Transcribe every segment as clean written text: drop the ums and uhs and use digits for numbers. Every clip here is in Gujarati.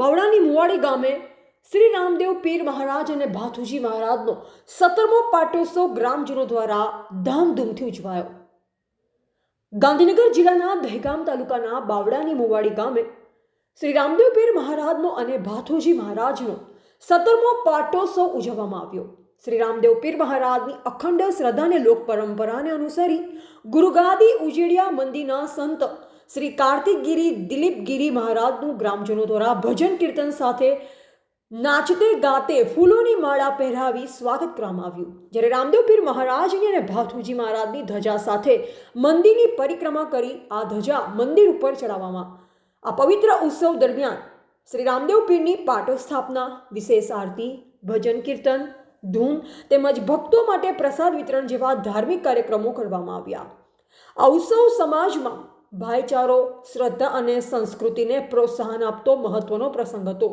બાવળાની મુવાડી ગામે શ્રી રામદેવ પીર મહારાજ અને ભાથુજી મહારાજનો 17મો પાટોત્સવ ગ્રામજનો દ્વારા ધામધૂમથી ઉજવાયો. ગાંધીનગર જિલ્લાના દહેગામ તાલુકાના બાવળાની મુવાડી ગામે શ્રી રામદેવ પીર મહારાજનો અને ભાથુજી મહારાજનો 17મો પાટોત્સવ ઉજવવામાં આવ્યો. શ્રી રામદેવ પીર મહારાજની અખંડ શ્રદ્ધા અને લોક પરંપરાને અનુસરી ગુરુગાદી ઉજેડિયા મંદિરના સંત શ્રી કાર્તિકગીરી દિલીપગીરી મહારાજનું ગ્રામજનો દ્વારા ભજન કીર્તન સાથે નાચતે ગાતે ફૂલોની માળા પહેરાવી સ્વાગત કરવામાં આવ્યું. જ્યારે રામદેવ પીર મહારાજની અને ભાથુજી મહારાજની ધજા સાથે મંદિરની પરિક્રમા કરી આ ધજા મંદિર ઉપર ચડાવવામાં. આ પવિત્ર ઉત્સવ દરમિયાન શ્રી રામદેવ પીરની પાટો સ્થાપના, વિશેષ આરતી, ભજન કીર્તન, ધૂન તેમજ ભક્તો માટે પ્રસાદ વિતરણ જેવા ધાર્મિક કાર્યક્રમો કરવામાં આવ્યા. આ ઉત્સવ સમાજમાં ભાઈચારો, શ્રદ્ધા અને સંસ્કૃતિને પ્રોત્સાહન આપતો મહત્વનો પ્રસંગ હતો.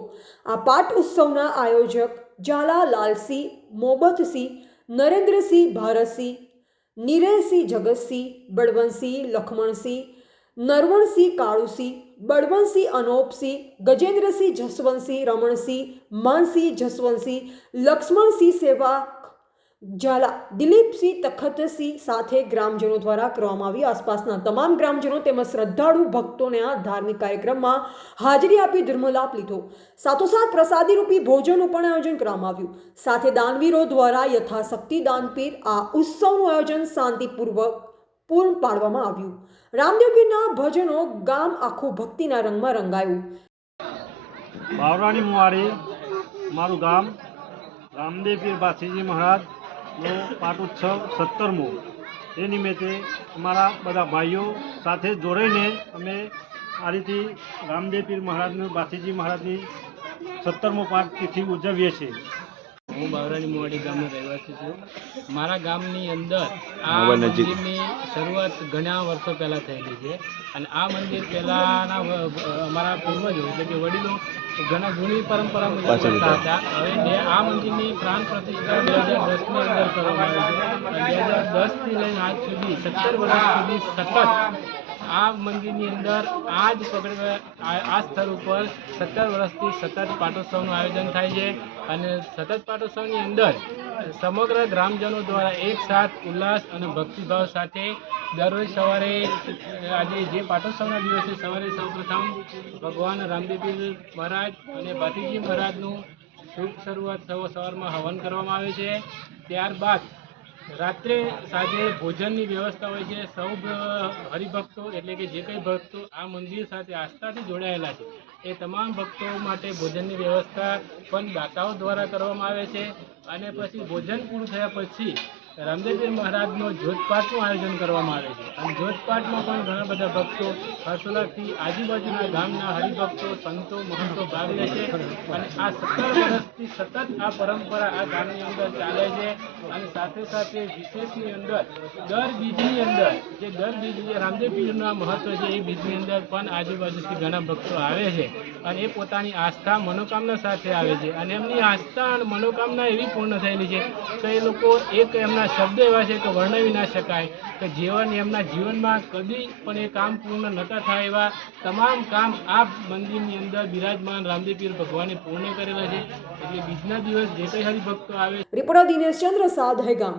આ પાઠ ઉત્સવના આયોજક ઝાલા લાલસિંહ, મોબતસિંહ, નરેન્દ્રસિંહ, ભારતસિંહ, નિરેસિંહ, જગતસિંહ, બળવંતસિંહ, લખમણસિંહ, નરવણસિંહ, કાળુસિંહ, બળવંતસિંહ, અનોપસિંહ, ગજેન્દ્રસિંહ, જસવંતસિંહ, રમણસિંહ, માનસિંહ, જસવંતસિંહ, લક્ષ્મણસિંહ, સેવક ઝાલા, દિલીપસિંહ, તખતસિંહ સાથે ગ્રામજનો દ્વારા કરવામાં આવી. આસપાસના તમામ ગ્રામજનો તેમજ શ્રદ્ધાળુ ભક્તોને આ ધાર્મિક કાર્યક્રમમાં હાજરી આપી ધર્મલાભ લીધો. સાથોસાથ પ્રસાદી રૂપી ભોજનનું પણ આયોજન કરવામાં આવ્યું. સાથે દાનવીરો દ્વારા યથાશક્તિ દાનપીર આ ઉત્સવનું આયોજન શાંતિપૂર્વક પૂર્ણ પાડવામાં આવ્યું. રામદેવ પીરના ભજનો ગામ આખું ભક્તિના રંગમાં રંગાયું. બાવળાની મુવાડી મારું ગામ. રામદેવ પીર ભાથુજી મહારાજનો પાટોત્સવ 17મો. એ નિમિત્તે અમારા બધા ભાઈઓ સાથે જોડાઈને અમે આ રીતે રામદેવ પીર મહારાજનું, ભાથુજી મહારાજની 17મો પાઠ તિથિ ઉજવીએ છીએ. હું બાવળાની મુવાડી ગામનો રહેવાસી છું. મારા ગામની અંદર આ મંદિરની શરૂઆત ઘણા વર્ષો પહેલાં થયેલી છે અને આ મંદિર પહેલાંના અમારા પૂર્વજો એટલે કે વડીલો ઘણા જૂની પરંપરા મુજબ કરતા હતા. હવે આ મંદિરની પ્રાણ પ્રતિષ્ઠા 2010ની અંદર કરવામાં આવી છે. 2010થી લઈને આજ સુધી 17 વર્ષ સુધી સતત આ મંદિરની અંદર આ સ્થળ ઉપર 17 વર્ષથી સતત પાટોત્સવનું આયોજન થાય છે અને સતત પાટોત્સવની અંદર સમગ્ર ગ્રામજનો દ્વારા એક સાથ ઉલ્લાસ અને ભક્તિભાવ સાથે દરરોજ સવારે આજે જે પાટોત્સવના દિવસે સવારે સૌપ્રથમ ભગવાન રામદેવ પીર મહારાજ અને ભાથુજી મહારાજનું શુભ શરૂઆત સવારમાં હવન કરવામાં આવે છે. ત્યારબાદ રાત્રે સાંજે ભોજનની વ્યવસ્થા હોય છે. સૌ હરિભક્તો એટલે કે જે કંઈ ભક્તો આ મંદિર સાથે આસ્થાથી જોડાયેલા છે એ તમામ ભક્તો માટે ભોજનની વ્યવસ્થા પણ દાતાઓ દ્વારા કરવામાં આવે છે. અને પછી ભોજન પૂરું થયા પછી રામદેવ પીર મહારાજનો જોતપાઠનું આયોજન કરવામાં આવે છે અને જોતપાઠમાં પણ ઘણા બધા ભક્તો હર્ષોલ્લાસથી આજુબાજુના ગામના હરિભક્તો, સંતો, મહંતો ભાગ લે છે અને આ 17 વર્ષથી સતત આ પરંપરા આ ગામની અંદર ચાલે છે. અને સાથે સાથે વિશેષની અંદર દર બીજની અંદર જે રામદેવ પીરનું મહત્વ છે એ બીજની અંદર પણ આજુબાજુથી ઘણા ભક્તો આવે છે અને એ પોતાની આસ્થા, મનોકામના સાથે આવે છે અને એમની આસ્થા અને મનોકામના એવી પૂર્ણ થયેલી છે કે એ લોકો એક એમના શબ્દ એવા છે કે વર્ણવી ના શકાય કે એમના જીવનમાં કદી પણ એ કામ પૂર્ણ નહોતા થાય એવા તમામ કામ આ મંદિરની અંદર બિરાજમાન રામદેવ પીર ભગવાને પૂર્ણ કરેલા છે. એટલે બીજના દિવસ જે કંઈ હરિભક્તો આવે. રિપોર્ટર દિનેશ ચંદ્ર શાહ, દહેગામ.